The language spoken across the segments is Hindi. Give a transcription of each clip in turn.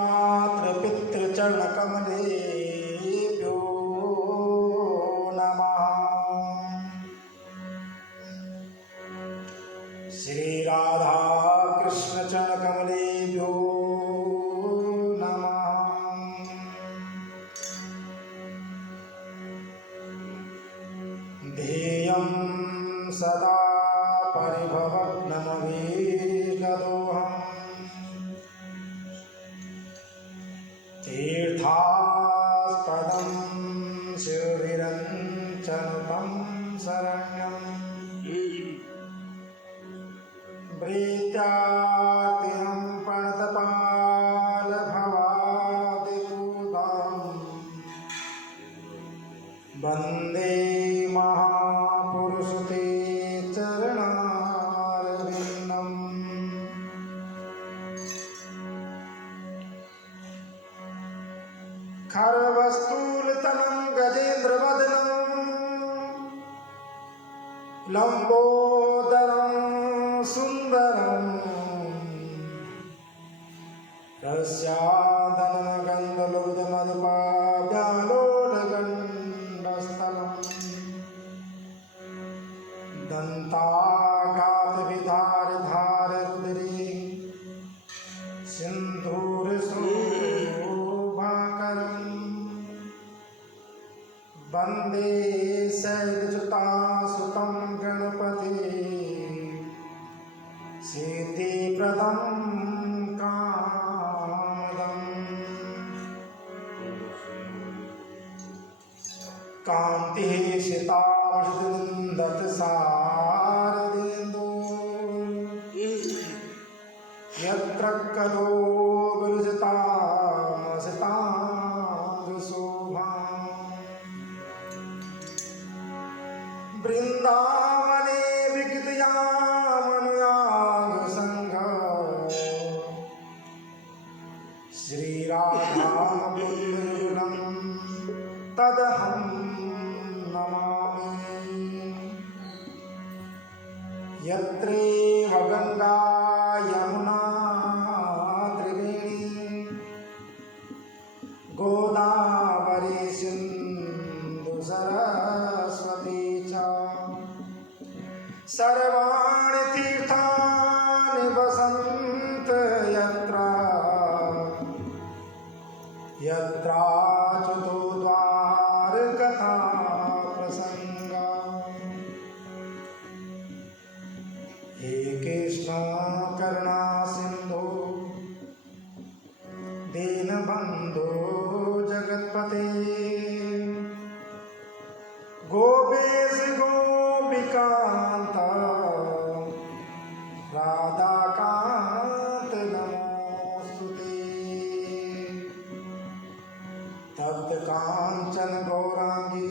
मातृपितृचरणकमलेभ्यो नमः। श्रीराधा कृष्णचरणकमलेभ्यो नमः। ध्येयं सदा परिभवग्नमभीष्टदोहम् तीर्थास्पदं शिवविरञ्चनुतं शरण्यम् प्रीत्यार्तिहं प्रणतपालभवादिभूतां वन्दे महापुरुषते चरणारविन्दम्। खरवस्तूलतनं गजेन्द्रवदनं लम्बोदरं सुन्दरं रस्यादनगन्धलब्धमदपाव्यालोलगण्डस्थलम् दन्ताघातविधारधाररुद्रे सिन्धूरशोभाकरम् वन्दे शैलसुतासुतं गणपति सिद्धिप्रदं कामदम्। कान्तिः सितावसुन्दतसारदेन्दु यत्र कलो विरजतामसितांगशोभा वृन्दावने विगतयामनुयागसङ्घ श्रीराधाकुन्दनं तदहं नमामि। यत्रैव गङ्गा यमुना त्रिवेणी गोदावरी सिन्धु सरस्वती च सर्वाणि तीर्थानि वसन्त यत्राच्युतो द्वारकथा प्रसंगा। हे कृष्ण करुणा सिंधु दीनबंधु जगत्पते गोपेश गोपिकांत राधाकांत नमोस्तुते। तप्त कांचन गौरांगी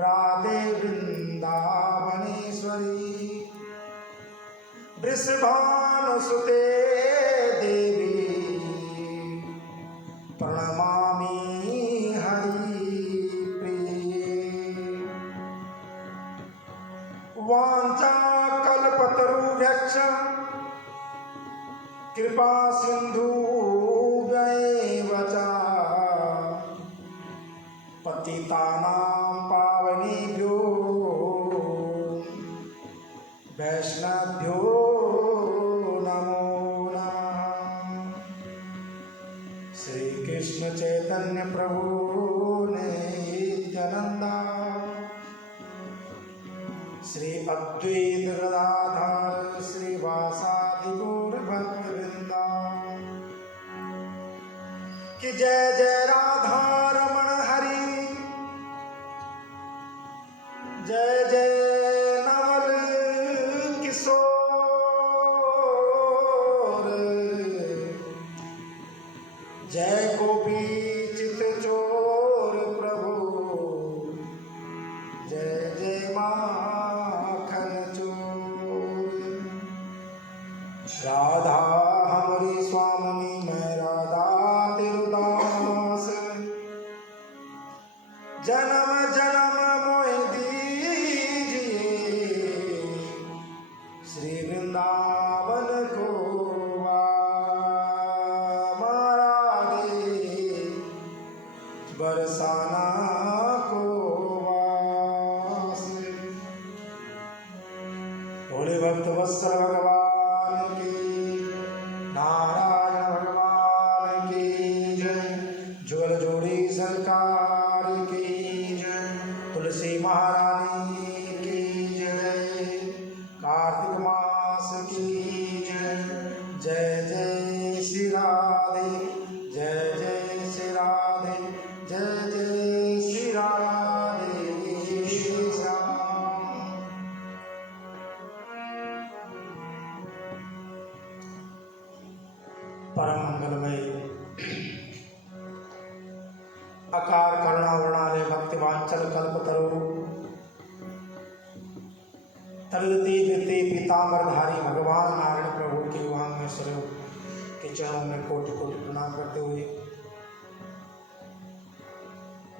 राधे वृंदावनेश्वरी वृषभानुसुते देवी प्रणमामि हरिप्रिये। वाञ्छाकल्पतरुभ्यश्च कृपा सिन्धुभ्यैव च पतितानां पावनेभ्यो वैष्णवेभ्यो नमो नमः। श्री कृष्ण चैतन्य प्रभु नित्यानंद श्री अद्वैत गदाधर श्रीवासादि गौर भक्तवृंद कि जय जय राधा रमण हरि जय जय नवल किशोर जय गोपी चित चोर प्रभु जय जय माखन चोर। राधा हमारी स्वामिनी मैं राधा तिरुदास महारानी की जय। कार्तिक मास की जय। जय जय श्री राधे, जय जय श्री राधे, जय जय श्री राधे श्याम। परम मंगलमय अकार करुणा वर्णालय भक्तिवांचल कल्पतरु तरुति द्वितीय पीताम्बरधारी भगवान नारायण प्रभु के वांग में स्वरूप के चरणों में कोटि कोटि प्रणाम करते हुए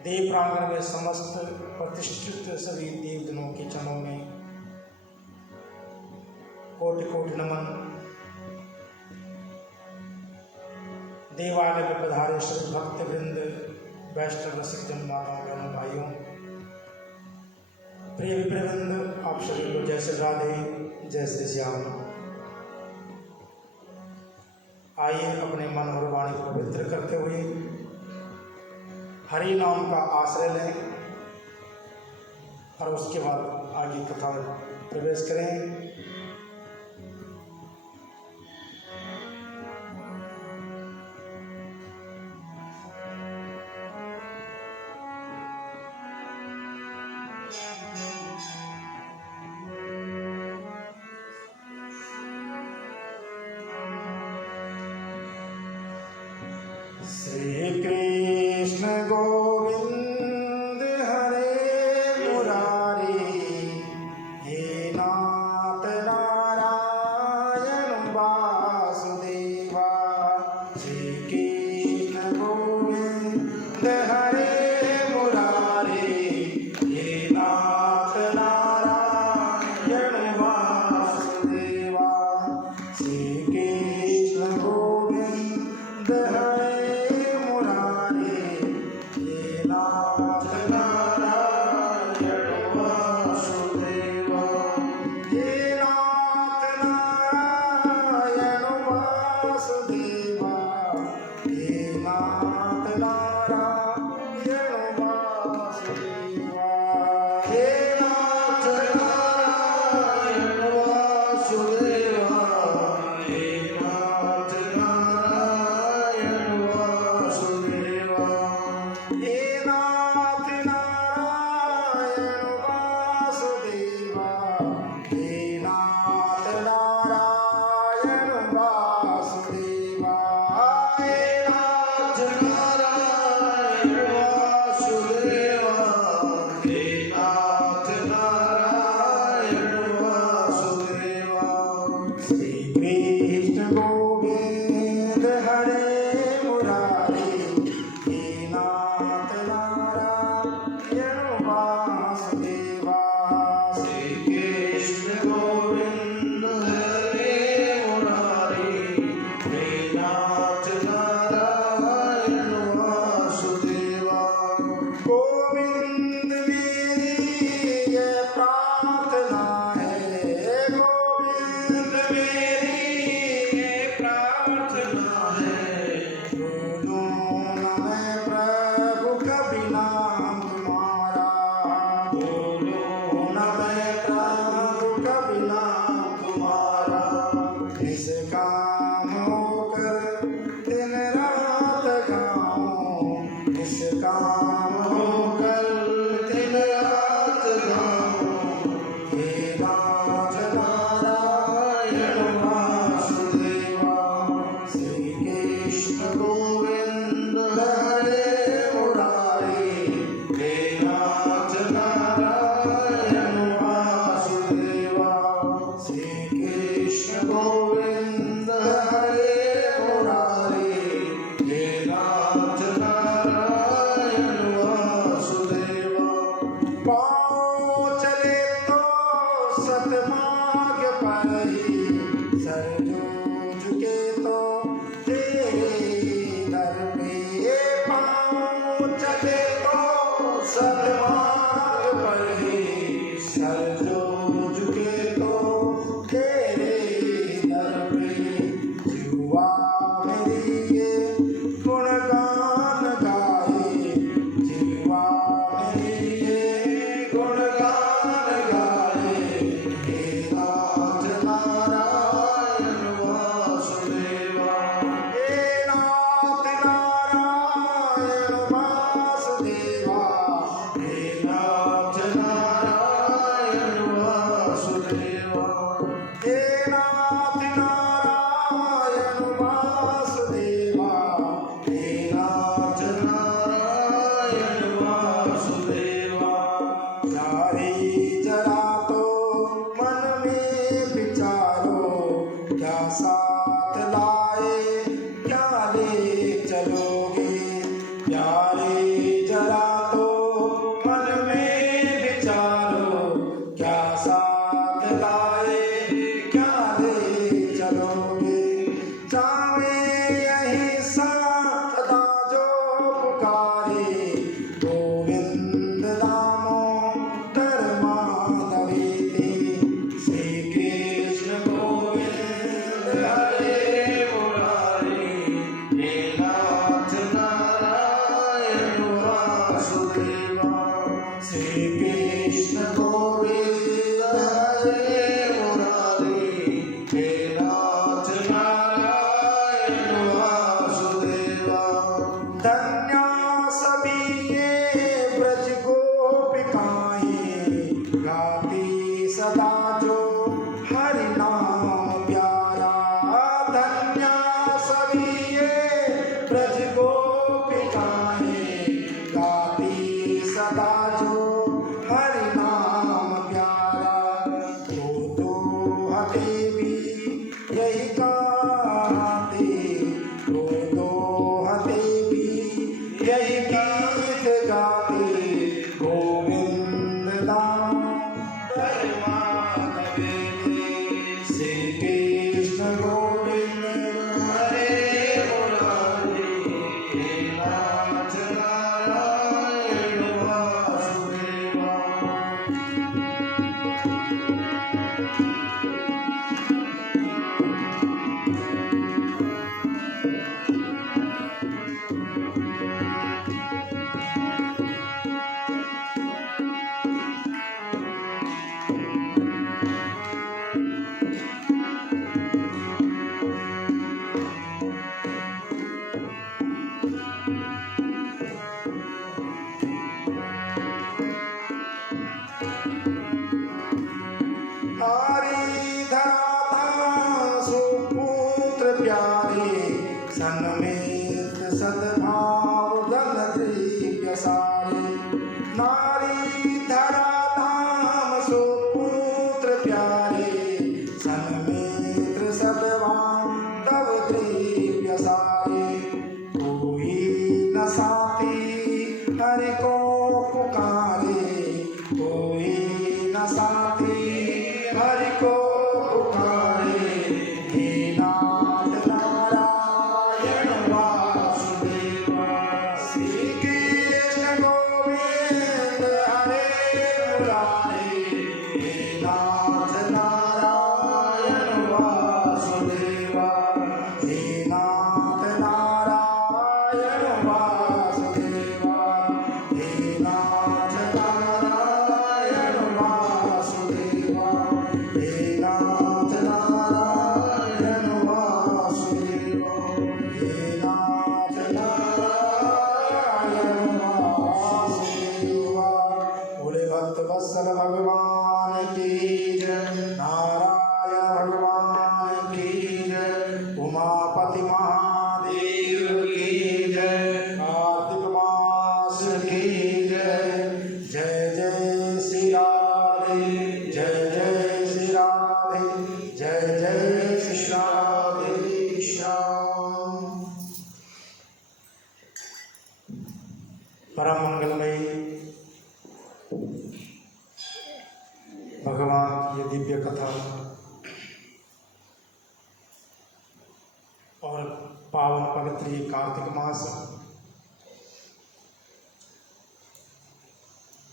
देव प्रांगण में समस्त प्रतिष्ठित सभी देवजनों के चरणों में कोटि कोटि नमन। देवालय में पधारे श्री भक्त वृंद, वैष्णव रसिक जन, माताओं बहनों भाइयों, प्रिय विप्रवृंद, आप सभी को जय श्री राधे, जय श्री श्याम। आइए अपने मन और वाणी को पवित्र करते हुए हरि नाम का आश्रय लें और उसके बाद आगे कथा में प्रवेश करें। श्री कृष्ण गोविंद हरे मुरारी, हे नाथ नारायण वासुदेवा। श्री कृष्ण गोविंद हरे मुरारी, हे नाथ नारायण वासुदेवा। श्री कृष्ण गोविंद हरे सर जो झुके तो तेरे दर चलोगे प्यारे जरा तो मन में विचारो, क्या साथ लाए क्या ले चलोगे। जावे यही सदा जो पुकारे, गोविंद दामोदर माधवेति। श्री कृष्ण गोविंद हरे मुरारी, हे नाथ नारायण वासुदेवा। श्री कृष्ण गोविंद हरे मुरारी, हे नाथ नारायण वासुदेवा। धन्या सभी ये ब्रज गोपिकाएं, गाती सदा जो हरि नाम प्यारा। धन्या सभी ये ब्रज गोपिकाएं, गाती सदा जो हरि नाम प्यारा। दो हते भी यही गाते, दो हते भी यही गीत गाते। गोविंद दामोदर माधवेति। श्री कृष्ण गोविंद हरे मुरारी, हे नाथ नारायण वासुदेवा। नारी धराधा सुपुत्र प्यारे, सन्मित सद्भाव धन द्रव्य सारे। नारी धराधाम सुपुत्र प्यारे, सन्मित सद्भाव तव द्रव्य सारे। कोई न साथी हरि को पुकारे, कोई न साथी हरि को पुकारे। हे नाथ नारायण वासुदेवा। श्री कृष्ण गोविंद हरे मुरारी, हे नाथ नारायण वासुदेवा। हे नाथ नारायण वासुदेवा। हे नाथ नारायण वासुदेवा। हे नाथ नारायण वासुदेवा। हे नाथ नारायण वासुदेवा। बोले भक्त वत्सल भगवान की जय, नारायण भगवान की जय, उमापति महादेव की जय, कार्तिक मास की जय। जय जय श्री राधे, जय जय श्री राधे, जय जय श्री राधे श्याम। परम मंगलमयी भगवान की ये दिव्य कथा और पावन पवित्र ये कार्तिक मास,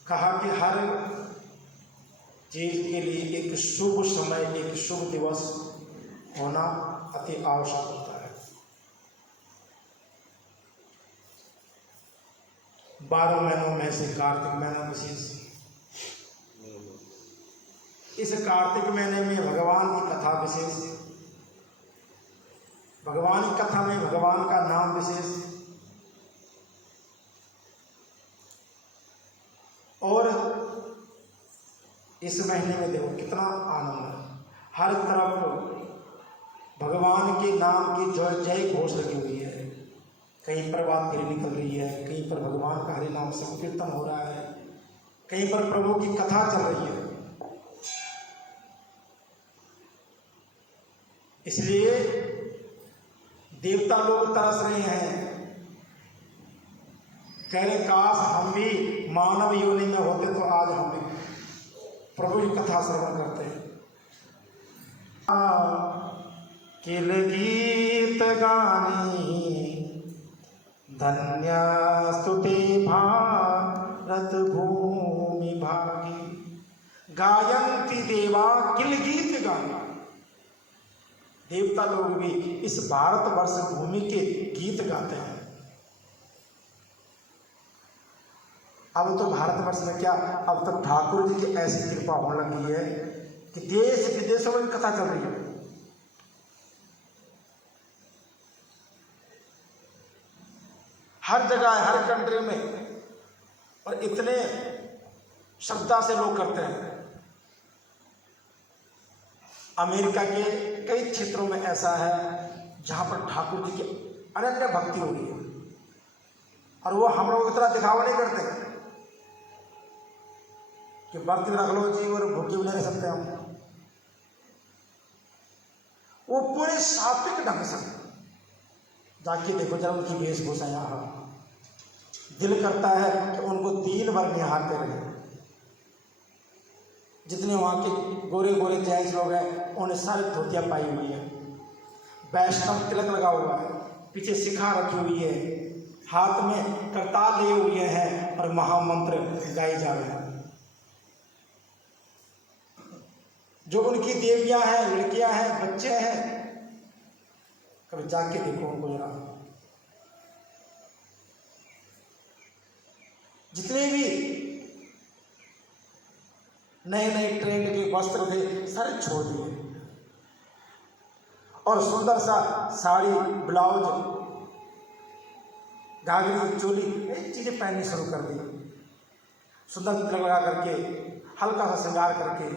कहा कि हर चीज के लिए एक शुभ समय, एक शुभ दिवस होना अति आवश्यक होता है। 12 महीनों में से कार्तिक महीना विशेष। इस कार्तिक महीने में भगवान की कथा विशेष, भगवान की कथा में भगवान का नाम विशेष। और इस महीने में देखो कितना आनंद है, हर तरफ भगवान के नाम की जय जय घोष लगी हुई है। कहीं पर बात फिर निकल रही है, कहीं पर भगवान का हरि नाम संकीर्तन हो रहा है, कहीं पर प्रभु की कथा चल रही है। इसलिए देवता लोग तरस रहे हैं कह रहे काश हम भी मानव योनि में होते तो आज हम भी प्रभु की कथा श्रवण करते हैं। किल गीत गानी धन्य स्तुति भारत भूमि भागी, गायंती देवा किल गीत गानी। देवता लोग भी इस भारतवर्ष भूमि के गीत गाते हैं। अब तो भारतवर्ष में क्या, अब तो ठाकुर जी की ऐसी कृपा होने लगी है कि देश विदेशों में कथा चल रही है। हर जगह, हर कंट्री में, और इतने श्रद्धा से लोग करते हैं। अमेरिका के कई क्षेत्रों में ऐसा है जहां पर ठाकुर जी की अनन्य भक्ति हो रही है, और वो हम लोग इतना दिखावा नहीं करते कि व्रत रख लो जी और भूखे भी नहीं रह सकते हम। वो पूरे सात्विक ढंग से जाके देखो जरा उनकी वेशभूषा, यहाँ दिल करता है कि उनको दिन भर निहारते रहे। जितने वहाँ के गोरे गोरे जैज लोग हैं उन्हें सारी धोतियाँ पाई हुई है, वैष्णव तिलक लगा हुआ है, पीछे शिखा रखी हुई है, हाथ में करताल लिए हुए हैं और महामंत्र गाए जा रहे हैं। जो उनकी देवियां हैं, लड़कियां हैं, बच्चे हैं, कभी जाके देखो उनको जरा। जितने भी नए नए ट्रेंड के वस्त्र थे सारे छोड़ दिए और सुंदर सा साड़ी, ब्लाउज, घाघरी, चोली, ये चीजें पहननी शुरू कर दी। सुंदर तिलक लगा करके, हल्का सा श्रृंगार करके,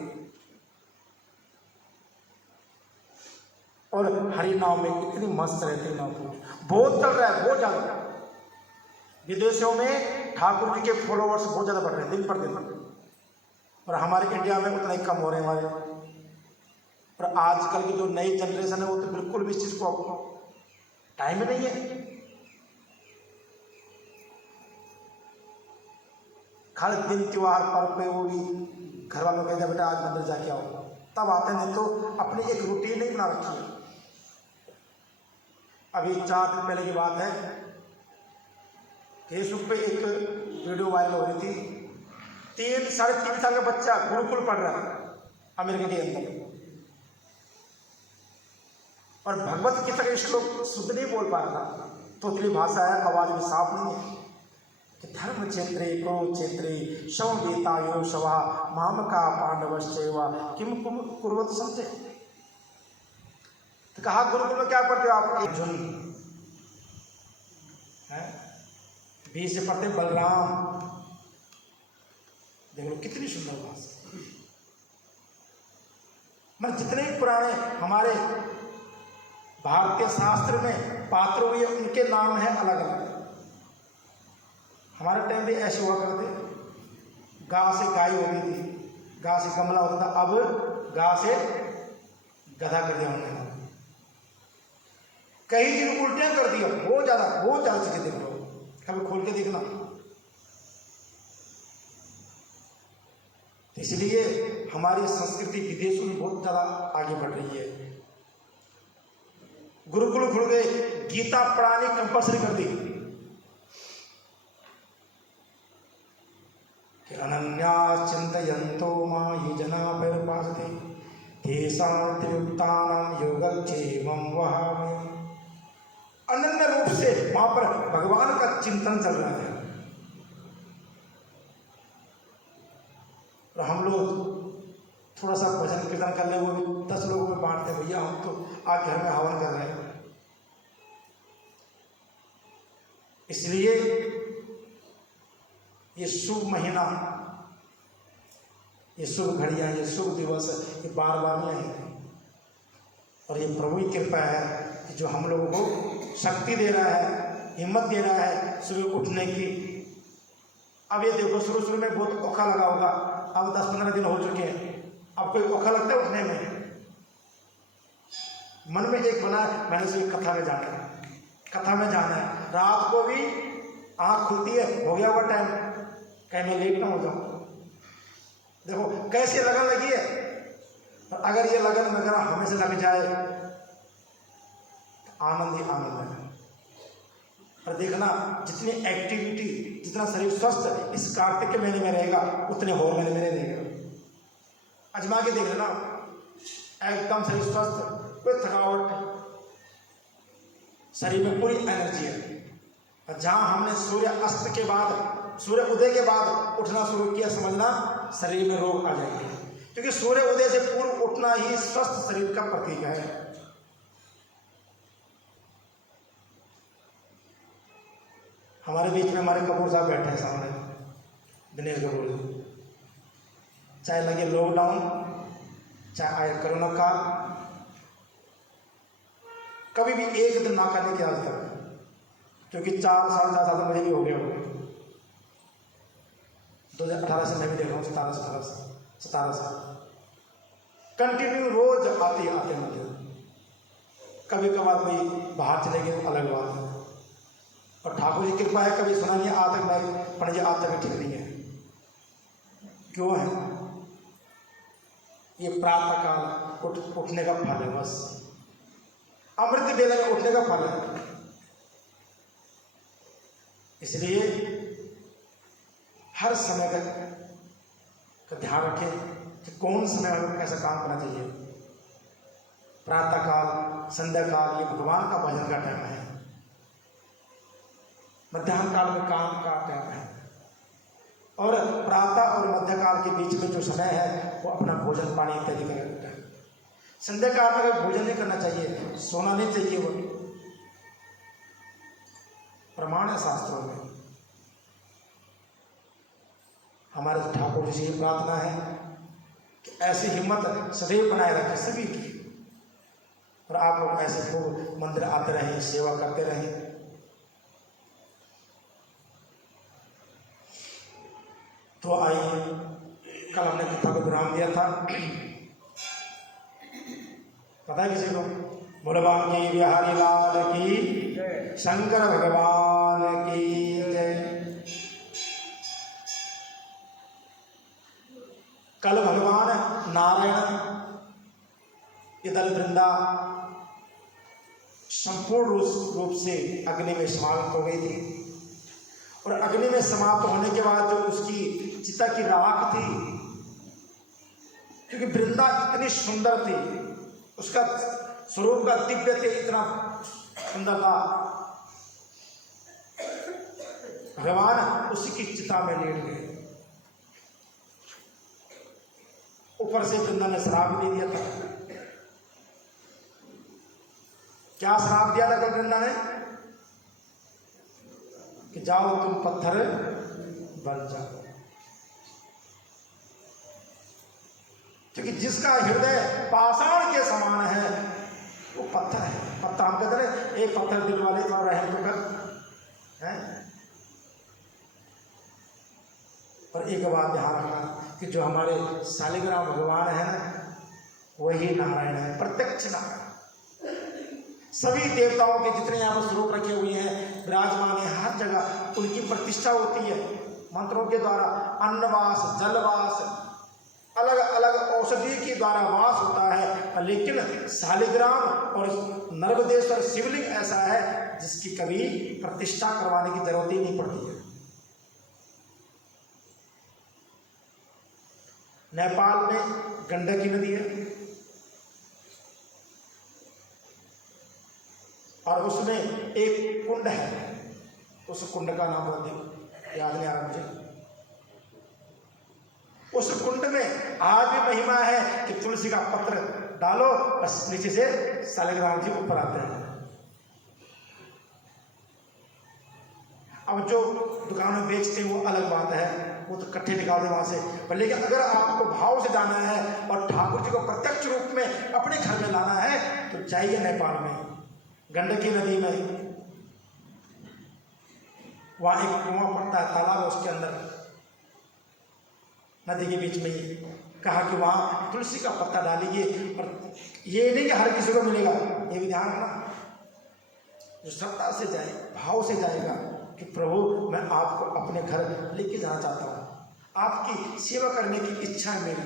और हरि नाम में इतनी मस्त रहती ना, बहुत चल रहा है, बहुत ज्यादा। विदेशों में ठाकुर जी के फॉलोवर्स बहुत ज्यादा बढ़ रहे हैं दिन पर दिन, और हमारे इंडिया में उतना ही कम हो रहे हैं हमारे। और आजकल की जो नई जनरेशन है वो तो बिल्कुल भी इस चीज को टाइम नहीं है। हर दिन त्योहार पर्व पे वो भी घर वालों कहते हैं बेटा आज मंदिर जाके आओ, तब आते, नहीं तो अपनी एक रूटीन नहीं बना रखी है। अभी 4 दिन पहले की बात है, फेसबुक पे एक वीडियो वायरल हो रही थी। 3-3.5 साल का बच्चा गुरुकुल पढ़ रहा है अमेरिका के अंदर, और भगवत गीता का श्लोक शुद्ध नहीं बोल पा रहा था, तोतली भाषा है, आवाज भी साफ नहीं है कि धर्म क्षेत्रे कुरुक्षेत्रे शववेतायो शवा मामका पांडवश्चैव किम कुर्वत समझे। तो कहा गुरुकुल में क्या पढ़ते हो आप? अर्जुन है, 20 से पढ़ते बलराम। देख लो कितनी सुंदर भाषा। मतलब जितने भी पुराने हमारे भारतीय शास्त्र में पात्र हुए उनके नाम हैं अलग अलग। हमारे टाइम भी ऐसे हुआ करते, गा से गाय होती थी, गा से कमला होता था, अब गा से गधा कर दिया उन्होंने। कई चीज उल्टियां कर दिया, बहुत ज्यादा चीजें देख लो, कभी खोल के देखना। इसलिए हमारी संस्कृति विदेशों में बहुत ज्यादा आगे बढ़ रही है। गुरुकुल खुल गए, गीता पढ़ानी कंपल्सरी कर दी। अनन्या चिंतयन्तो मां ये जना परिपासते तेषां त्रियुक्तानां योगक्षेमं वहामि। अनन्य रूप से वहां पर भगवान का चिंतन चल रहा है, और हम लोग थोड़ा सा भजन कीर्तन कर ले, वो भी 10 लोगों में बांटते, भैया हम तो आज घर में हवन कर रहे हैं। इसलिए ये शुभ महीना, ये शुभ घड़ियां, ये शुभ दिवस ये बार बार नहीं आएंगे, और ये प्रभु की कृपा है कि जो हम लोगों को शक्ति दे रहा है, हिम्मत दे रहा है सुबह उठने की। अब ये देखो शुरू में बहुत औखा लगा होगा, अब 10-15 दिन हो चुके हैं, अब कोई औखा लगता है उठने में? मन में एक बना, मैंने सिर्फ कथा में जाना है, कथा में जाना है। रात को भी आँख खुलती है, हो गया हुआ टाइम, कहीं मैं लेट ना हो जाऊँ। देखो कैसे लगन लगी है। और अगर ये लगन अगर हमें से लग जाए तो आनंद ही आनंद है। और देखना जितनी एक्टिविटी, जितना शरीर स्वस्थ इस कार्तिक के महीने में रहेगा उतने और महीने में नहीं रहेगा। आजमा के देख लेना, एकदम शरीर स्वस्थ, कोई थकावट, शरीर में पूरी एनर्जी है। और जहां हमने सूर्य अस्त के बाद, सूर्य उदय के बाद उठना शुरू किया, समझना शरीर में रोग आ जाएंगे, क्योंकि सूर्य उदय से पूर्व उठना ही स्वस्थ शरीर का प्रतीक है। हमारे बीच में हमारे कपूर साहब बैठे हैं सामने, दिनेश कपूर जी। चाहे लगे लॉकडाउन, चाहे आए कोरोना काल, कभी भी एक दिन ना करने की आज तक, क्योंकि 4 साल 4 साल मुझे भी हो गया हो। 2018 से मैं भी देख रहा हूँ, 17 साल कंटिन्यू रोज आते आते मंदिर। कभी कभार कोई बाहर चले गए तो अलग बात है, और ठाकुर जी कृपा है कभी सुना नहीं आज तक, मैं पंडित जी आज तक ठीक नहीं है। क्यों है? ये प्रातः काल उठने का फल है, बस अमृत बेला में उठने का फल है। इसलिए हर समय का ध्यान रखें कि कौन समय में कैसा काम करना चाहिए। प्रातः काल, संध्या काल ये भगवान का भजन का टाइम है। मध्याह्न काल में काम का टाइम है, और प्रातः और मध्य काल के बीच में जो समय है वो अपना भोजन पानी इत्यादि का टाइम है। संध्या काल में कभी भोजन नहीं करना चाहिए, सोना नहीं चाहिए, वो प्रमाण है शास्त्रों में। हमारे ठाकुर जी से ये प्रार्थना है कि ऐसी हिम्मत सदैव बनाए रखें सभी की, और आप लोग ऐसे खूब मंदिर आते रहें, सेवा करते रहें। तो आइए, कल हमने कथा को विराम दिया था, पता है किसी को? बोलबाम की बिहारी लाल की, शंकर भगवान की जय। कल भगवान नारायण ये दल वृंदा संपूर्ण रूप से अग्नि में समाप्त हो गई थी, और अग्नि में समाप्त होने के बाद जो उसकी चिता की राख थी, क्योंकि वृंदा इतनी सुंदर थी, उसका स्वरूप का दिव्य थे, इतना सुंदर था, भगवान उसी की चिता में लेट गए। ऊपर से वृंदा ने श्राप दे दिया था। क्या श्राप दिया था कल वृंदा ने? कि जाओ तुम पत्थर बन जाओ, क्योंकि जिसका हृदय पाषाण के समान है वो पत्थर है। पत्थर हम कहते हैं एक पत्थर दिल वाले तो रहम तो कर है। और एक बात ध्यान रखना कि जो हमारे शालिग्राम भगवान है ना, वही नारायण है, प्रत्यक्ष नारायण। सभी देवताओं के जितने यहाँ पर स्वरूप रखे हुए हैं, विराजमान है हर जगह, उनकी प्रतिष्ठा होती है मंत्रों के द्वारा। अन्नवास, जलवास, अलग अलग औषधि के द्वारा वास होता है, लेकिन शालिग्राम और नर्मदेश्वर शिवलिंग ऐसा है जिसकी कभी प्रतिष्ठा करवाने की जरूरत ही नहीं पड़ती है। नेपाल में गंडकी नदी है, और उसमें एक कुंड है, उस कुंड का नाम याद नहीं आ रहा मुझे। उस कुंड में आज भी महिमा है कि तुलसी का पत्र डालो, बस नीचे से शालिग्राम जी ऊपर आते हैं। अब जो दुकान में बेचते हैं वो अलग बात है, वो तो इकट्ठे निकाल दे वहां से, पर लेकिन अगर आपको भाव से जाना है और ठाकुर जी को प्रत्यक्ष रूप में अपने घर में लाना है तो जाइए नेपाल में गंडकी नदी में। वहां एक कुआं पड़ता है, तालाब है, उसके अंदर नदी के बीच में ही कहा कि वहां तुलसी का पत्ता डालिए। और ये नहीं कि हर किसी को मिलेगा, ये भी ध्यान रखना। जो श्रद्धा से जाए, भाव से जाएगा, कि प्रभु मैं आपको अपने घर लेके जाना चाहता हूँ, आपकी सेवा करने की इच्छा है मेरी।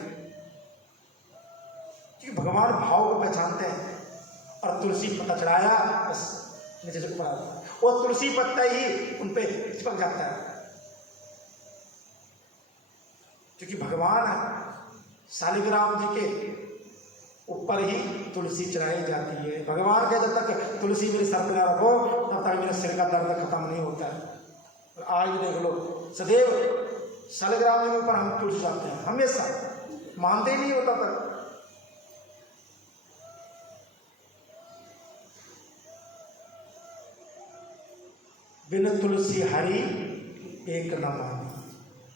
क्योंकि भगवान भाव को पहचानते हैं। और तुलसी पत्ता चढ़ाया, बस नीचे से ऊपर आता, वो तुलसी पत्ता ही उन पे चिपक जाता है। क्योंकि भगवान शालिग्राम जी के ऊपर ही तुलसी चढ़ाई जाती है। भगवान के जब तक तुलसी मेरे सर पे ना रखो तब तक मेरे सिर का दर्द खत्म नहीं होता है। और आज भी देख लो, सदैव शालिग्राम के ऊपर हम तुलसी जाते हैं, हमेशा मानते ही नहीं होता तक। बिन तुलसी हरि एक न मानी,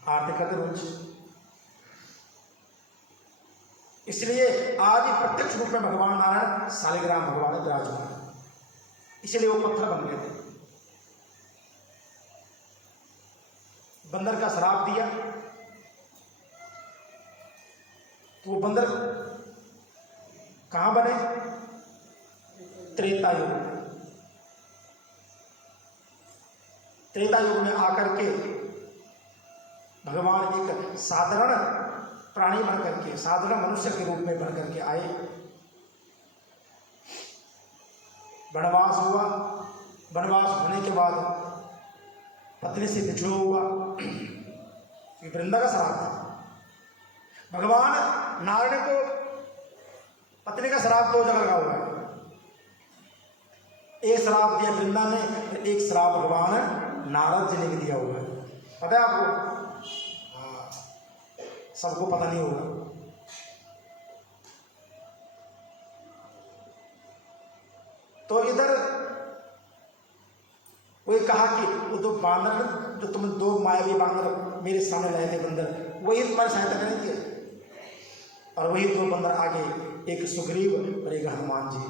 आरती करते रोज। इसलिए आज ही प्रत्यक्ष रूप में भगवान नारायण शालिग्राम भगवान विराजमान, इसलिए वो पत्थर बन गए थे। बंदर का श्राप दिया तो वो बंदर कहां बने? त्रेता युग। त्रेता युग में आकर के भगवान एक साधारण प्राणी बन करके, साधारण मनुष्य के रूप में बन करके आए। वनवास हुआ, वनवास होने के बाद पत्नी से बिछड़ा हुआ, वृंदा का श्राप था। भगवान नारायण को पत्नी का श्राप 2 जगह लगा हुआ है। एक श्राप दिया वृंदा ने, एक श्राप भगवान नारद जी ने भी दिया हुआ है। पता है आपको? सबको पता नहीं होगा। तो इधर वो कहा कि वो 2 बांदर जो तुम 2 मायावी बांदर मेरे सामने लाए थे बंदर, वही तुम्हारी सहायता करेंगे। और वही 2 बंदर आगे, एक सुग्रीव और एक हनुमान जी,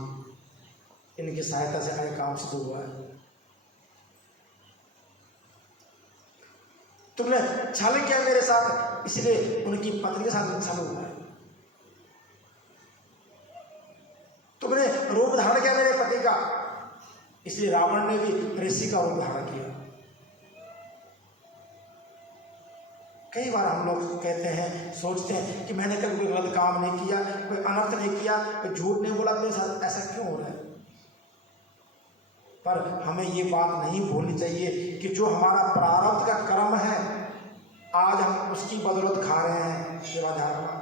इनकी सहायता से आगे काम शुरू हुआ है। तुमने छल किया मेरे साथ, इसलिए उनकी पत्नी के साथ छल हुआ है। तुमने रूप धारण किया मेरे पति का, इसलिए रावण ने भी ऋषि का रूप धारण किया। कई बार हम लोग कहते हैं, सोचते हैं कि मैंने कभी कोई गलत काम नहीं किया, कोई अनर्थ नहीं किया, कोई झूठ नहीं बोला, मेरे साथ ऐसा क्यों हो रहा है? पर हमें ये बात नहीं भूलनी चाहिए कि जो हमारा प्रारब्ध का कर्म है, आज हम उसकी बदौलत खा रहे हैं सेवाधार में।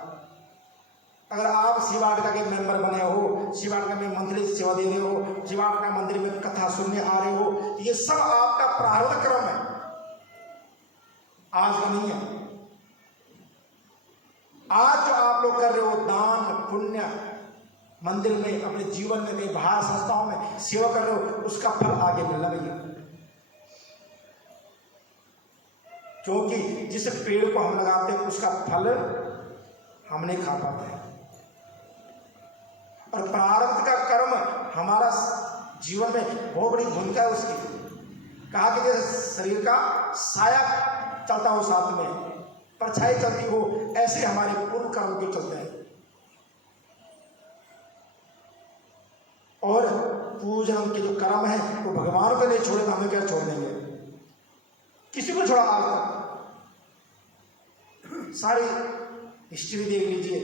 अगर आप शिवाटिका के मेंबर बने हो, शिवाटिका में मंथली सेवा दे रहे हो, शिवाटिका मंदिर में कथा सुनने आ रहे हो, तो ये सब आपका प्रारब्ध कर्म है, आज का नहीं है। आज जो आप लोग कर रहे हो दान पुण्य, मंदिर में, अपने जीवन में, कहीं बाहर संस्थाओं में सेवा कर रहे हो, उसका फल आगे मिलना भैया। क्योंकि जिस पेड़ को हम लगाते हैं उसका फल हम नहीं खा पाते हैं। और प्रारब्ध का कर्म हमारा जीवन में बहुत बड़ी भूमिका है उसकी। कहा कि जैसे शरीर का साया चलता हो साथ में, परछाई चलती हो, ऐसे हमारे पूर्व कर्म के चलते हैं। और पूजन के जो कर्म है वो भगवान को नहीं छोड़े तो हमें क्या छोड़ देंगे? किसी को छोड़ा आज तक? सारी हिस्ट्री देख लीजिए,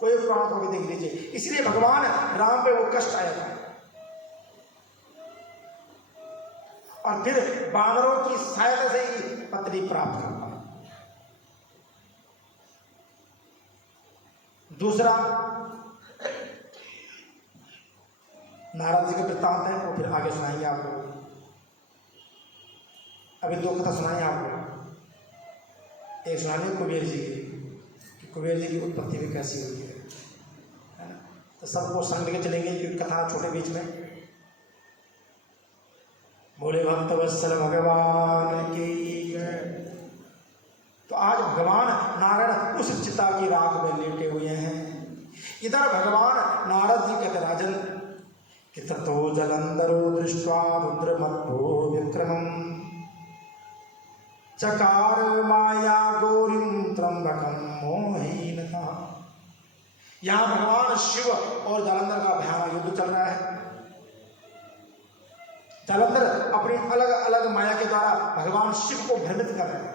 कोई पुराण को भी देख लीजिए। इसलिए भगवान राम पे वो कष्ट आया था। और फिर बानरों की सहायता से ही पत्नी प्राप्त कर पाए। दूसरा नारद जी का वृत्तांत है, वो फिर आगे सुनाएंगे आपको। अभी 2 कथा सुनाएंगे आपको। एक सुनाएंगे कुबेर जी की, कि कुबेर जी की उत्पत्ति भी कैसी हुई है ना। तो सबको संग लेके चलेंगे क्योंकि कथा छोटे बीच में। बोले भक्त वत्सल भगवान की। तो आज भगवान नारायण उस चिता की राख में लेटे हुए हैं। इधर भगवान नारद जी कहते राजन कि ततो जलंधरो दृष्ट्वा रुद्रमद्धो विक्रमम् चकार माया गौरीं त्र्यंबकं मोहिनता। यहां भगवान शिव और जलंधर का भयानक युद्ध चल रहा है। जालंधर अपनी अलग अलग माया के द्वारा भगवान शिव को भ्रमित कर रहे हैं।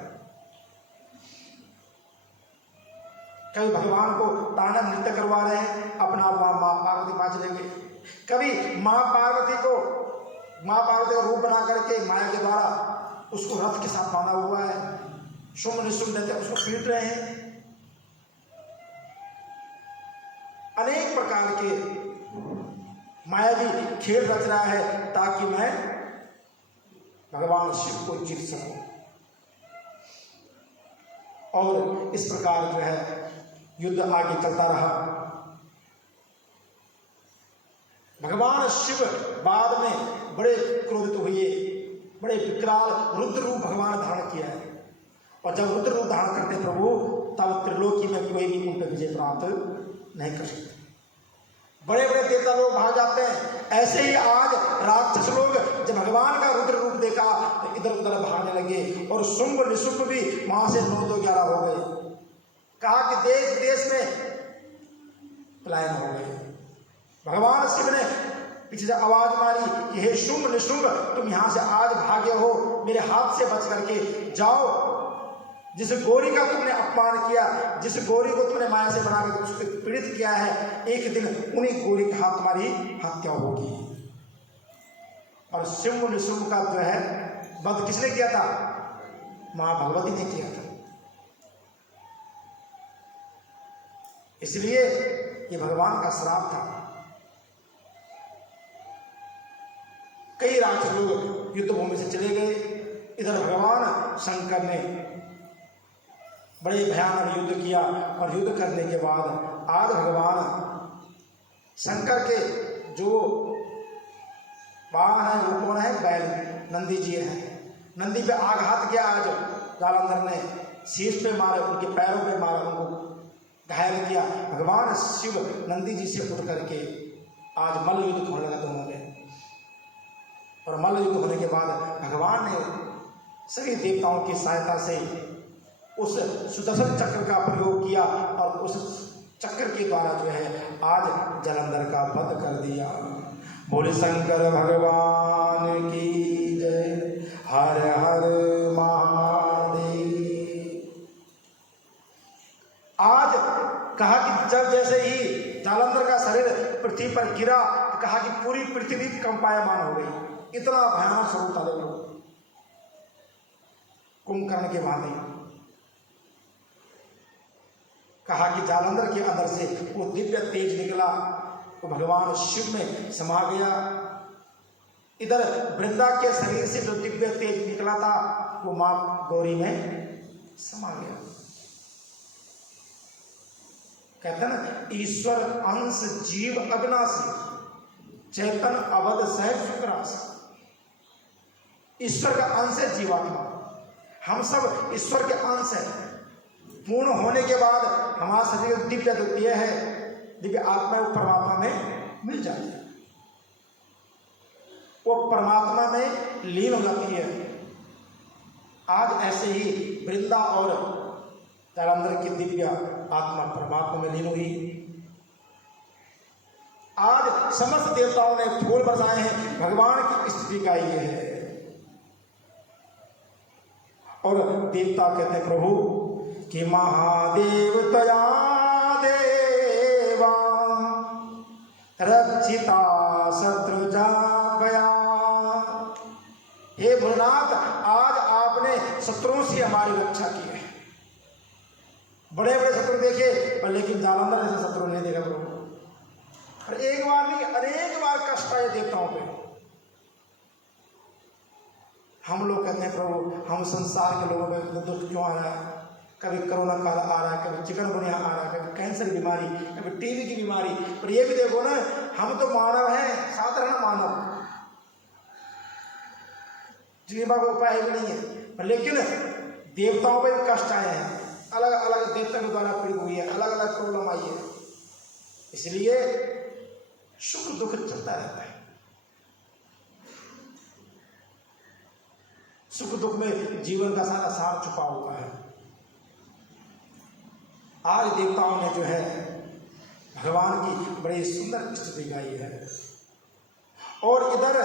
कभी भगवान को तांडव नृत्य करवा रहे हैं, अपना माँ पार्वती पा चलेंगे। कभी माँ पार्वती का रूप बना करके माया के द्वारा उसको रथ के साथ बांधा हुआ है, शुंभ निशुंभ दैत्य उसको पीट रहे हैं। अनेक प्रकार के मायावी खेल रच रहा है ताकि मैं भगवान शिव को जीत सकूं। और इस प्रकार जो है युद्ध आगे चलता रहा। भगवान शिव बाद में बड़े क्रोधित हुए, बड़े विकराल रुद्र रूप भगवान धारण किया है। और जब रुद्र रूप धारण करते प्रभु, तब त्रिलोकी में कोई भी उन पर विजय प्राप्त नहीं कर सकते। बड़े बड़े देवता लोग भाग जाते हैं। ऐसे ही आज राक्षस लोग जब भगवान का रुद्र रूप देखा तो इधर उधर भागने लगे और शुंभ निशुंभ भी वहां से 9-2-11 हो गए। कहा कि देश विदेश में पलायन हो गए। भगवान शिव ने पीछे से आवाज मारी कि हे शुंभ निशुंभ, तुम यहां से आज भागे हो, मेरे हाथ से बच करके जाओ। जिस गौरी का तुमने अपमान किया, जिस गौरी को तुमने माया से बनाकर उसको पीड़ित किया है, एक दिन उन्हीं गौरी के हाथ तुम्हारी हत्या होगी। और शुंभ निशुंभ का जो है वध किसने किया था? मां भगवती ने किया था। इसलिए ये भगवान का श्राप था। कई राक्षस लोग युद्ध भूमि से चले गए। इधर भगवान शंकर ने बड़े भयानक युद्ध किया और युद्ध करने के बाद आज भगवान शंकर के जो वाहन है वो कौन है? बैल, नंदी जी हैं। नंदी पे आघात किया आज जालंधर ने, शीश पे मारा, उनके पैरों पे मारा, उनको घायल किया। भगवान शिव नंदी जी से उठ करके आज मल्ल युद्ध होने लगा दोनों में। और मल्ल युद्ध होने के बाद भगवान ने सभी देवताओं की सहायता से उस सुदर्शन चक्र का प्रयोग किया और उस चक्र के द्वारा जो है आज जालंधर का वध कर दिया। बोले शंकर भगवान की जय। हर हर महादेव। आज कहा कि जब जैसे ही जालंधर का शरीर पृथ्वी पर गिरा, कहा कि पूरी पृथ्वी कंपायमान हो गई। इतना भयानक स्वरूप था। देखो कुंभकर्ण के भांति। कहा कि जालंधर के अंदर से वो दिव्य तेज निकला, वो भगवान शिव में समा गया। इधर वृंदा के शरीर से जो दिव्य तेज निकला था वो मां गौरी में समा गया। कहते हैं ना, ईश्वर अंश जीव अविनाशी, चैतन अवध सह शुक्रासी। ईश्वर का अंश है जीवात्मा। हम सब ईश्वर के अंश है। पूर्ण होने के बाद हमारा शरीर दिव्य द्वितीय है, दिव्य आत्मा वो परमात्मा में मिल जाती है, वो परमात्मा में लीन हो जाती है। आज ऐसे ही वृंदा और जालंधर की दिव्य आत्मा परमात्मा में लीन हुई। आज समस्त देवताओं ने फूल बरसाए हैं। भगवान की स्थिति का ये है। और देवता कहते हैं प्रभु कि महादेव तया देवा रक्षिता शत्रु जा गया। हे भोलेनाथ, आज आपने शत्रुओं से हमारी रक्षा की है। बड़े बड़े शत्रु देखे पर लेकिन जालंधर जैसे शत्रु नहीं देखा प्रभु। और एक बार नहीं अनेक बार कष्ट आए देवताओं पे। हम लोग कहते हैं प्रभु हम संसार के लोगों में दुख क्यों आ रहा है? कभी कोरोना काल आ रहा है, कभी चिकनगुनिया आ रहा है, कभी कैंसर की बीमारी, कभी टीबी की बीमारी। पर ये भी देखो ना, हम तो मानव हैं, साधारण मानव, जीवा का उपाय भी नहीं है। पर लेकिन देवताओं पर भी कष्ट आए हैं। अलग अलग देवता के द्वारा पीड़ित हुई है, अलग अलग प्रॉब्लम आई है। इसलिए सुख दुख चलता रहता है। सुख दुख में जीवन का सारा सार छुपा हुआ है। आज देवताओं ने जो है भगवान की बड़ी सुंदर स्तुति गाई है। और इधर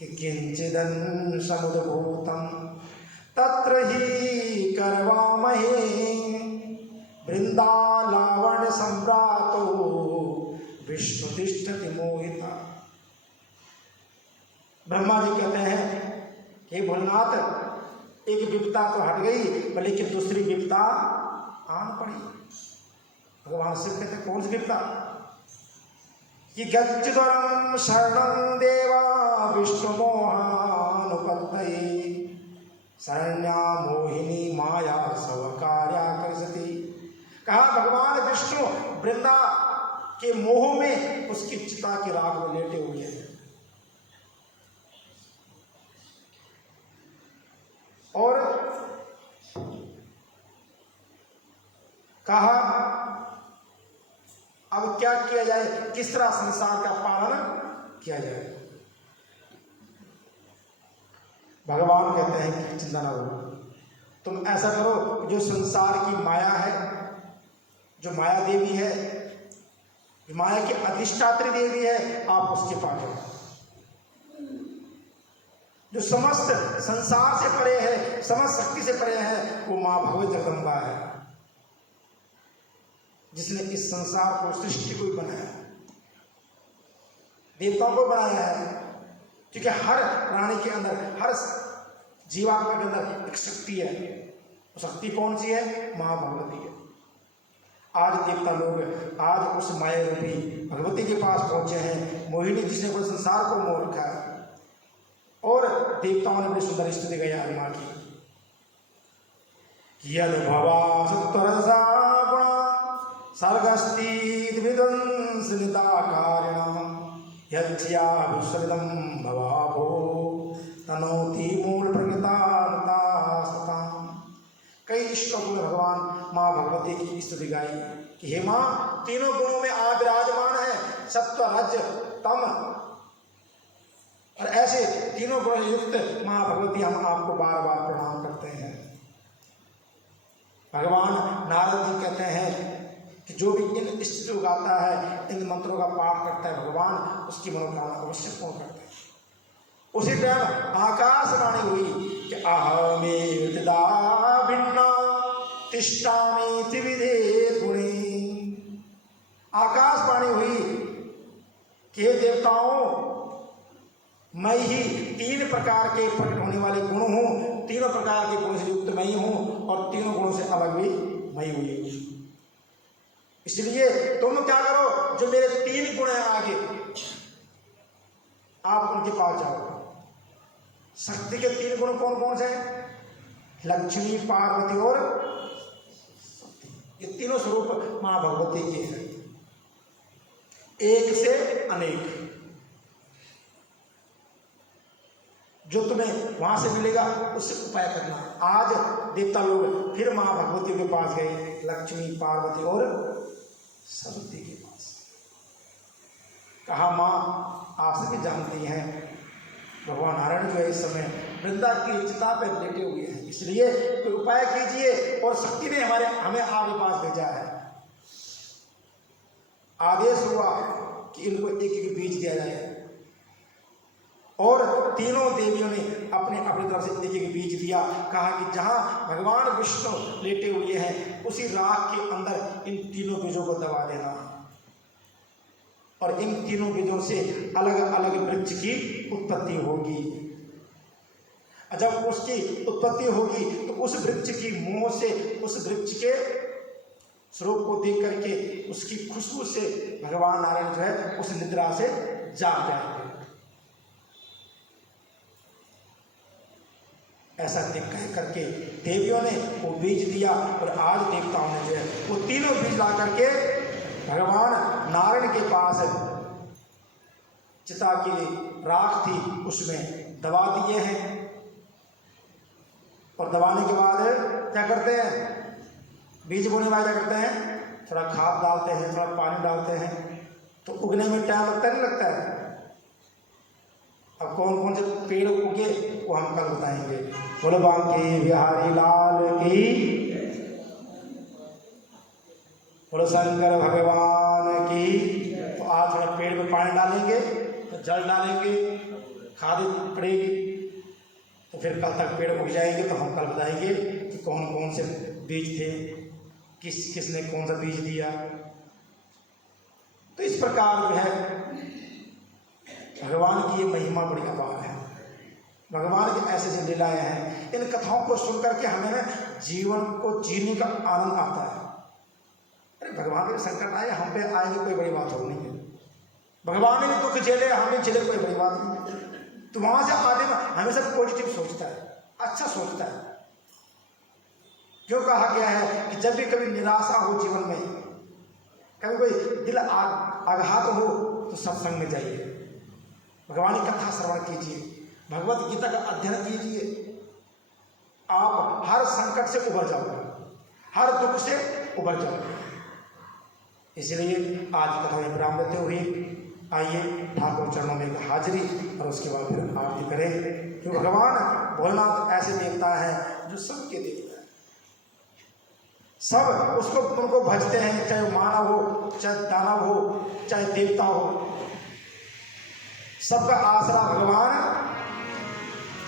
कि किंचिदन् समुद्भूतं तत्र ही करवामहे वृंदालावण्य सम्रातो विष्णु तिष्ठति मोहिता। ब्रह्मा जी कहते हैं कि भोलेनाथ एक विपदा तो हट गई, लेकिन दूसरी विपदा आन पड़ी। भगवान शिव कहते हैं कौन सी विपदा? कि गच्छ शरणं देवा विष्णु मोहानुपत्तये शरण्या मोहिनी माया सब कार्या करसति। कहा भगवान विष्णु वृंदा के मोह में उसकी चिता की राख में लेटे हुए हैं। और कहा अब क्या किया जाए, किस तरह संसार का पालन किया जाए। भगवान कहते हैं कि चिंता ना करो, तुम ऐसा करो, जो संसार की माया है, जो माया देवी है, जो माया की अधिष्ठात्री देवी है, आप उसके पास जाओ। जो समस्त संसार से परे है, समस्त शक्ति से परे है, वो मां भगवत जगदम्बा है, जिसने इस संसार को, सृष्टि को बनाया, देवताओं को बनाया है। क्योंकि हर प्राणी के अंदर, हर जीवात्मा के अंदर एक शक्ति है। वो शक्ति कौन सी है? मां भगवती है। आज देवता लोग आज उस माया रूपी भगवती के पास पहुंचे हैं, मोहिनी जिसने पूरे संसार को मोह रखा है। और देवताओं ने बड़ी सुंदर स्तुति गाई आज मां की। यद भवा सत्वरसा गुणा सर्गस्तीत विध्वंसनिताकारिणा यज्ञा विश्वदं भवाभो तनोति मूल प्रकृतानतास्ता। कई श्लोकों में भगवान मां भगवती की स्तुति गाई कि हे मां, तीनों गुणों में आप विराजमान है, सत्व रज तम, और ऐसे तीनों गुण युक्त मां भगवती हम आपको बार बार प्रणाम करते हैं। भगवान नारद जी कहते हैं कि जो भी इन स्तुतियों को गाता है, इन मंत्रों का पाठ करता है, भगवान उसकी मनोकामना अवश्य पूर्ण करते हैं। उसी टाइम आकाशवाणी हुई कि अहमेतदा भिन्ना तिष्ठामि त्रिविधे गुणे। आकाशवाणी हुई कि हे देवताओं, मैं ही तीन प्रकार के प्रकट होने वाले गुण हूं, तीनों प्रकार के गुणों से युक्त मैं ही हूं, और तीनों गुणों से अलग भी मैं हुई हूं। इसलिए तुम क्या करो, जो मेरे तीन गुण हैं आगे, आप उनके पास जाओ। शक्ति के तीन गुण कौन कौन से हैं? लक्ष्मी, पार्वती और शक्ति। ये तीनों स्वरूप मां भगवती के हैं, एक से अनेक। जो तुम्हें वहां से मिलेगा उससे उपाय करना। आज देवता लोग फिर मां भगवती के पास गए, लक्ष्मी, पार्वती और सरस्वती के पास। कहा मां, आप सभी जानती हैं भगवान नारायण जो है इस समय वृंदा की चिता पर लेटे हुए हैं, इसलिए कोई उपाय कीजिए। और शक्ति ने हमें आपके पास भेजा है। आदेश हुआ कि इनको एक एक बीज दिया जाए, और तीनों देवियों ने अपने अपनी तरफ से एक एक बीज दिया। कहा कि जहां भगवान विष्णु लेटे हुए हैं, उसी राख के अंदर इन तीनों बीजों को दबा देना, और इन तीनों बीजों से अलग अलग वृक्ष की उत्पत्ति होगी। जब उसकी उत्पत्ति होगी तो उस वृक्ष की मोह से, उस वृक्ष के स्वरूप को देख करके, उसकी खुशबू से भगवान नारायण जो है उस निद्रा से जाग जाएंगे। ऐसा कह करके देवियों ने वो बीज दिया, और आज देवताओं ने जो है वो तीनों बीज ला करके भगवान नारायण के पास चिता की राख थी उसमें दबा दिए हैं। और दबाने के बाद क्या करते हैं, बीज बोने वाले क्या करते हैं, थोड़ा खाद डालते हैं, थोड़ा पानी डालते हैं, तो उगने में टाइम लगता नहीं लगता है। अब कौन कौन से पेड़ उगे वो हम कल बताएंगे। बोलो बांके बिहारी लाल की, बोलो शंकर भगवान की। तो आज थोड़ा पेड़ में पानी डालेंगे, तो जल डालेंगे, खाद पड़ेगी तो फिर कल तक पेड़ उग जाएंगे, तो हम कल बताएंगे कि कौन कौन से बीज थे, किसने कौन सा बीज दिया। तो इस प्रकार जो है भगवान की ये महिमा बड़ी अपार है। भगवान की ऐसे ऐसी लीलाएं हैं, इन कथाओं को सुन करके हमें ना जीवन को जीने का आनंद आता है। अरे भगवान के संकट आए, हम पे आएंगे, कोई बड़ी बात हो नहीं है। भगवान ने दुख झेले, हमें झेले, कोई बड़ी बात नहीं। तो वहां से आदमी हमेशा पॉजिटिव सोचता है, अच्छा सोचता है। क्यों कहा गया है कि जब भी कभी निराशा हो जीवन में, कभी कोई दिल आघात हो, तो सत्संग में जाइए, भगवान की कथा श्रवण कीजिए, भगवत गीता का अध्ययन कीजिए। आप हर संकट से उबर जाओगे, हर दुख से उबर जाओगे। इसलिए आज कथा विराम देते हुए आइए ठाकुर चरणों में हाजिरी और उसके बाद फिर आरती करें। क्योंकि भगवान भोलेनाथ ऐसे देवता है जो सबके देवता है, सब उसको उनको भजते हैं, चाहे वो मानव हो, चाहे दानव हो, चाहे देवता हो, सबका आसरा भगवान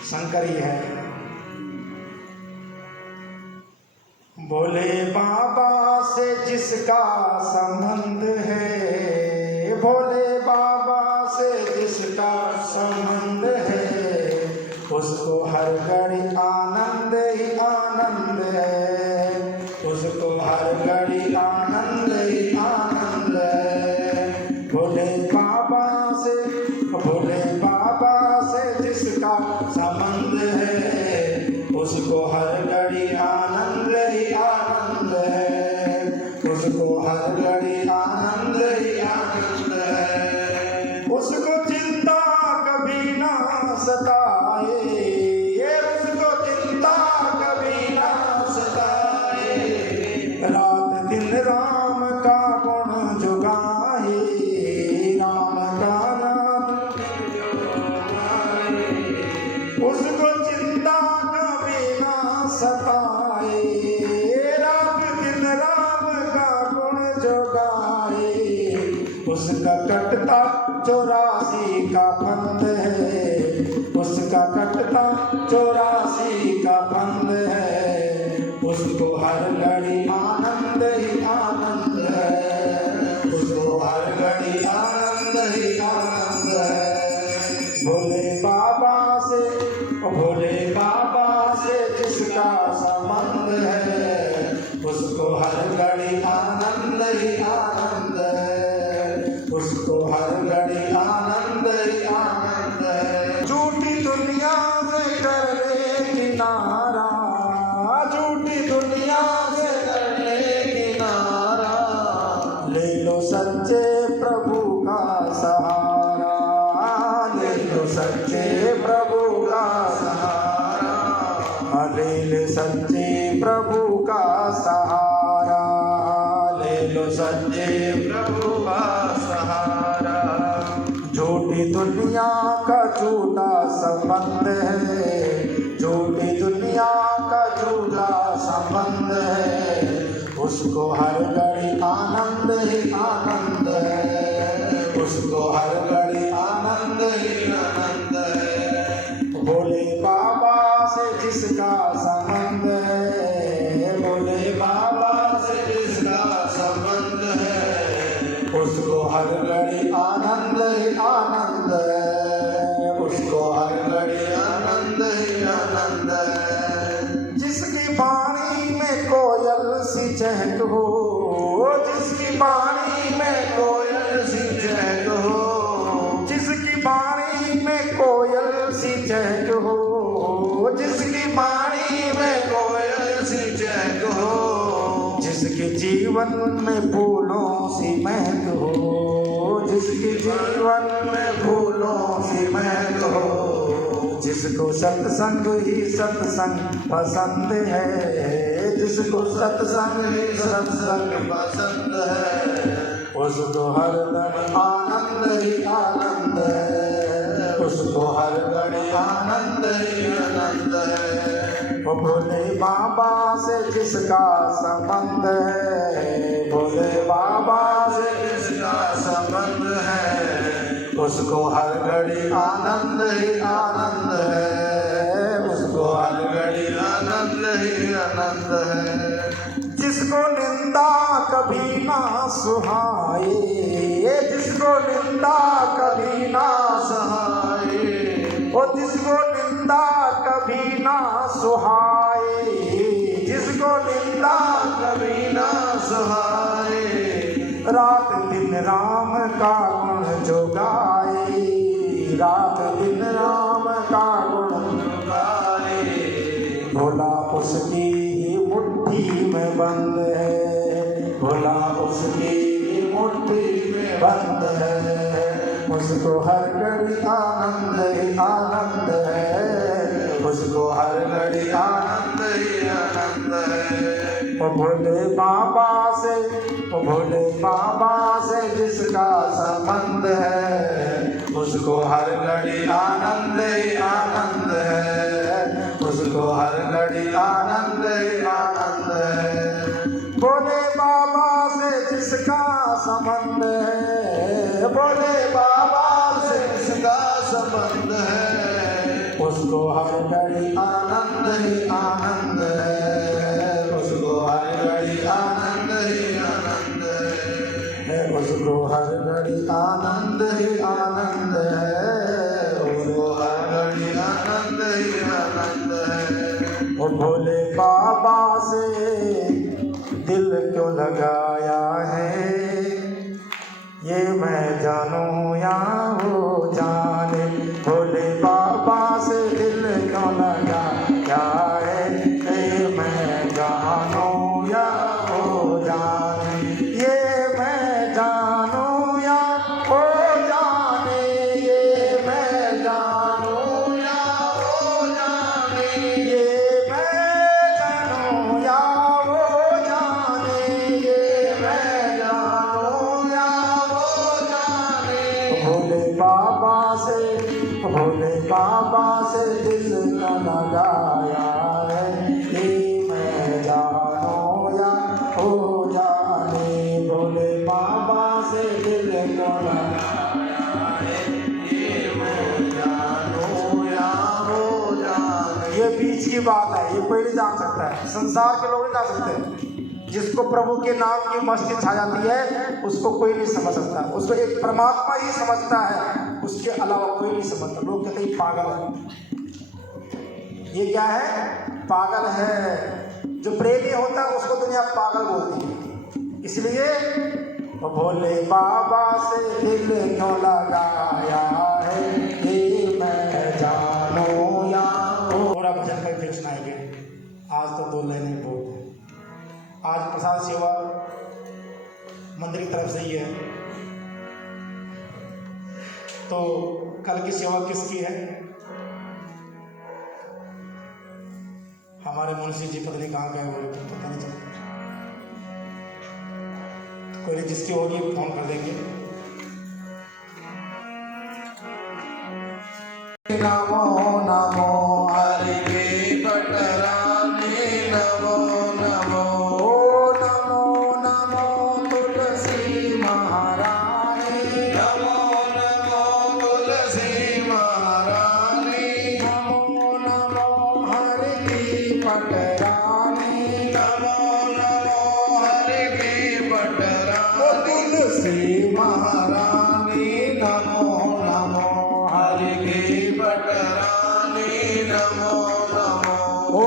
शंकर ही है। भोले बाबा से जिसका संबंध है, भोले बाबा से जिसका संबंध है, उसको हर घड़ी आनंद ही आनंद है, उसको हर घड़ी आनंद ही आनंद है। भोले बाबा से जिसका संबंध है, उसको हर घड़ी आनंद ही आनंद है, उसको हर घड़ी आनंद ही आनंद है। उसको चिंता कभी ना सताए, उसको चिंता कभी ना सताए, रात दिन राम का गुण जो गाए, राम का नाम उसको चिंता कभी ना सताए, रात दिन राम का गुण जो गाए, उसका कटता 84 का फंद है, उसका कटता 84 का फंद है, उसको हर घड़ी आनंद ही आनंद है, उसको हर घड़ी आनंद ही आनंद है। भोले बाबा से जिसका संबंध है, उसको हर घड़ी आनंद ही आनंद है, उसको हर घड़ी आनंद ही आनंद है। झूठी दुनिया से कर ले किनारा, झूठी दुनिया से कर ले किनारा, ले लो सच्चे प्रभु का सहारा, ले लो सच्चे प्रभु का सहारा, ले लो सच्चे प्रभु का सहारा, ले लो सच्चे प्रभु का सहारा। झूठी दुनिया का झूठा संबंध है, झूठी दुनिया का झूठा संबंध है, उसको हर घड़ी आनंद ही आनंद है, उसको हर घड़ी आनंद ही आनंद है। भोले बाबा से जिसका संबंध है, भोले बाबा से जिसका संबंध है, उसको हर घड़ी आनंद ही आनंद है, उसको हर घड़ी आनंद ही आनंद है। जिसकी वाणी में कोयल सी चहक हो, जिसकी वाणी में कोयल सी चहक हो, जिसकी वाणी में कोयल सी चहक हो, जिसकी वाणी में कोयल सी चहक हो, जिसके जीवन में फूलों सी महक हो, जिसके जीवन में फूलों सी महक हो, जिसको सत्संग ही सत्संग पसंद है, जिसको सत्संग ही सत्संग पसंद है, उसको हरदम आनंद ही आनंद है, उसको हर घड़ी आनंद ही आनंद है। भोले बाबा से जिसका संबंध है, भोले बाबा से जिसका संबंध है, उसको हर घड़ी आनंद ही आनंद है, उसको हर घड़ी आनंद ही आनंद है। जिसको निंदा कभी ना सुहाए, जिसको निंदा कभी ना सहाय, और जिसको निंदा कभी ना सुहाए, जिसको निंदा कभी ना सहाय, रात दिन राम का गुण जो गाए, रात दिन राम का गुण गाए। भोला उसकी मुट्ठी में बंद है, भोला उसकी मुट्ठी में बंद है, उसको हर घड़ी आनंद ही आनंद है, उसको हर घड़ी आनंद ही आनंद है। ओ भोले बाबा से, ओ भोले बाबा से जिसका संबंध है, उसको हर घड़ी आनंद ही आनंद है, उसको हर घड़ी आनंद ही आनंद है। भोले बाबा से जिसका संबंध है, भोले बाबा से जिसका संबंध है, उसको हर घड़ी आनंद ही आनंद है, उसको हर घड़ी आनंद ही आनंद है, उसको हर घड़ी आनंद ही आनंद है, उसको हर घड़ी आनंद ही आनंद है। और भोले बाबा से दिल क्यों लगाया है, ये मैं जानूं या वो जाने, भोले बाबा से दिल क्यों लगाया है, ये मैं जानूं या वो जाने, ये मैं जानूं या वो जाने, ये मैं जानूं या वो जाने, ये मैं जानूं या वो जाने, ये मैं जानूं या वो जाने। भोले बाबा से, भोले बाबा से दिल का लगाया है, ये मैं जानूं या हो जाने, भोले बाबा से दिल को लगाया है, ये मैं जानूं या हो जाने। ये बीच की बात है, ये कोई नहीं जान सकता है, संसार के लोग नहीं जान सकते। जिसको प्रभु के नाम की मस्ती छा जाती है उसको कोई नहीं समझ सकता, उसको एक परमात्मा ही समझता है, उसके अलावा कोई नहीं समझता। लोग कहते हैं पागल है, ये क्या है, पागल है। जो प्रेमी होता है उसको दुनिया पागल बोलती है। इसलिए वो भोले बाबा से दिल क्यों लगाया है, ये मैं जानूं या हो। पूरा भजन कर फिर सुनाएंगे, आज तो 2 लाइनें बहुत हैं। आज प्रसाद सेवा मंदिर की तरफ से ही है, तो कल की सेवा किसकी है? हमारे मुंशी जी पत्नी कहाँ गए वो पता नहीं चलता, तो कोई जिसकी होगी फोन कर देंगे। नमो नमो हरि के पटरानी, नमो नमो, ओ नमो नमो तुलसी महारानी, नमो नमो तुलसी महारानी, नमो नमो हरि की पटरानी, नमो नमो हरि की पटरानी, तुलसी महारानी, नमो नमो हरि की पटरानी, नमो नमो। ओ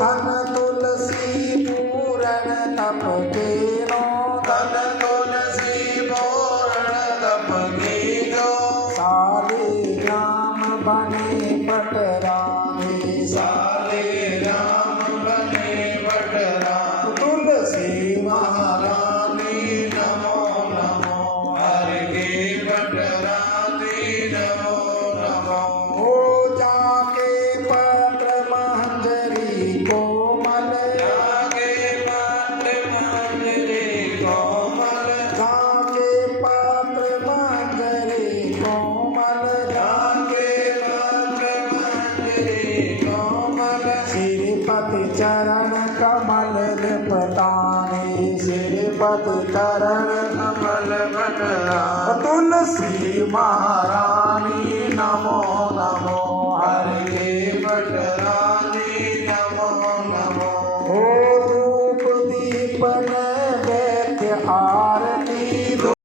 धन तुलसी पूरण तप केरो, धन तुलसी पूर्ण तप कीजो, साले ग्राम बने पटरानी, साले राम बने पटरानी, तुलसी महारानी, नमो नमो हरि की पटरानी, नमो नमो। ओ जाके पत्र मंजरी कोमल, जाके पाट मंजरी कोमल, जाके पत्र मंजरी कोमल, जाके पाट मंजरी कोमल, श्रीपति चरण कमल पतानी, श्रीपति चरण कमल पटरानी, तुलसी महारानी नमो नमो हरे के बटरानी नमो नमो हो धूप दीपन वैद्य